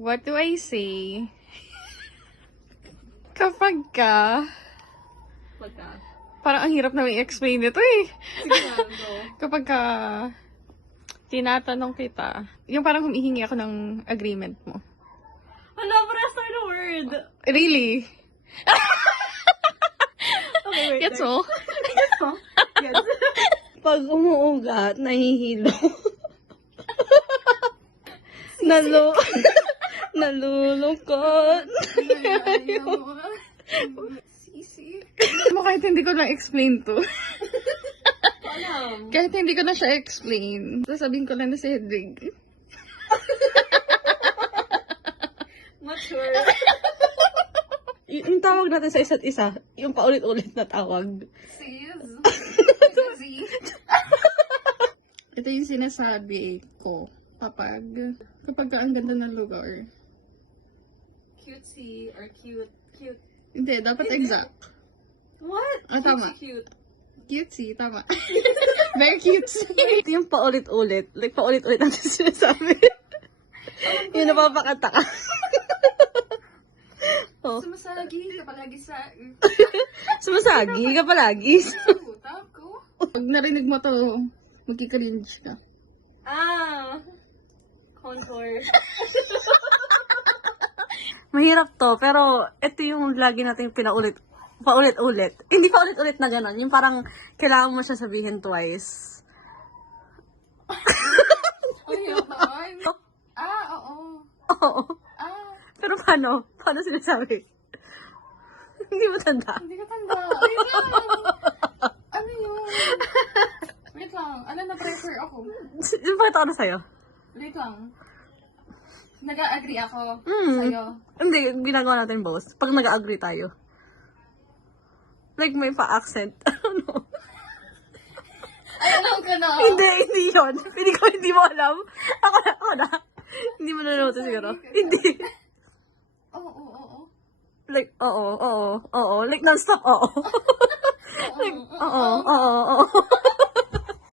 What do I say? Kapag ka... Parang ang hirap na i-explain ito eh. Kapag ka... tinatanong kita, yung parang humihingi ako ng agreement mo. Hala, parang start a word. Really? Okay, wait. Gets mo? Gets mo? Yes. Pag umuugat, nahihilo. Nalulungkot. Sisi. Mo kahit hindi ko na-explain to. Kahit hindi ko na siya explain, sasabihin ko lang na si Hedwig. Mature. Yung tawag natin sa isa't isa, yung paulit-ulit na tawag. Ito yung sinasabi ko kapag ang ganda ng lugar. Cutesy or cute. Hindi, dapat exact. What? Ah, tama. Cute. Cutesy, tama. Very cutesy. Ito yung paulit-ulit. Like, paulit-ulit natin sinasabi. Yung napapakanta ka. Oh. Sumasagi ka palagi sa... Sumasagi ka palagi. Utap ko. Pag narinig mo to, magkikalinge ka. Contour. Mahirap to, pero ito yung lagi natin paulit-ulit. Hindi paulit-ulit na gano'n. Yung parang kailangan mo siya sabihin twice. Ay, naman. Oo. Oo. Pero paano? Paano sinasabi? Hindi mo tanda. Hindi ko tanda. Wait lang. Ano yun? Wait lang. Ano na pressure ako? Bakit ako na sa'yo? Wait lang. Nag-a-agree ako Mm. sa'yo. Hindi, ginagawa natin both. Pag nag-agree tayo. Like may pa-accent. Ano? Ay, alam ko na. Hindi yun. Hindi mo alam. Ako na. Hindi mo nanonood siguro. Hindi. Oo. Like, oo. Like, non-stop, oo. Like, oo.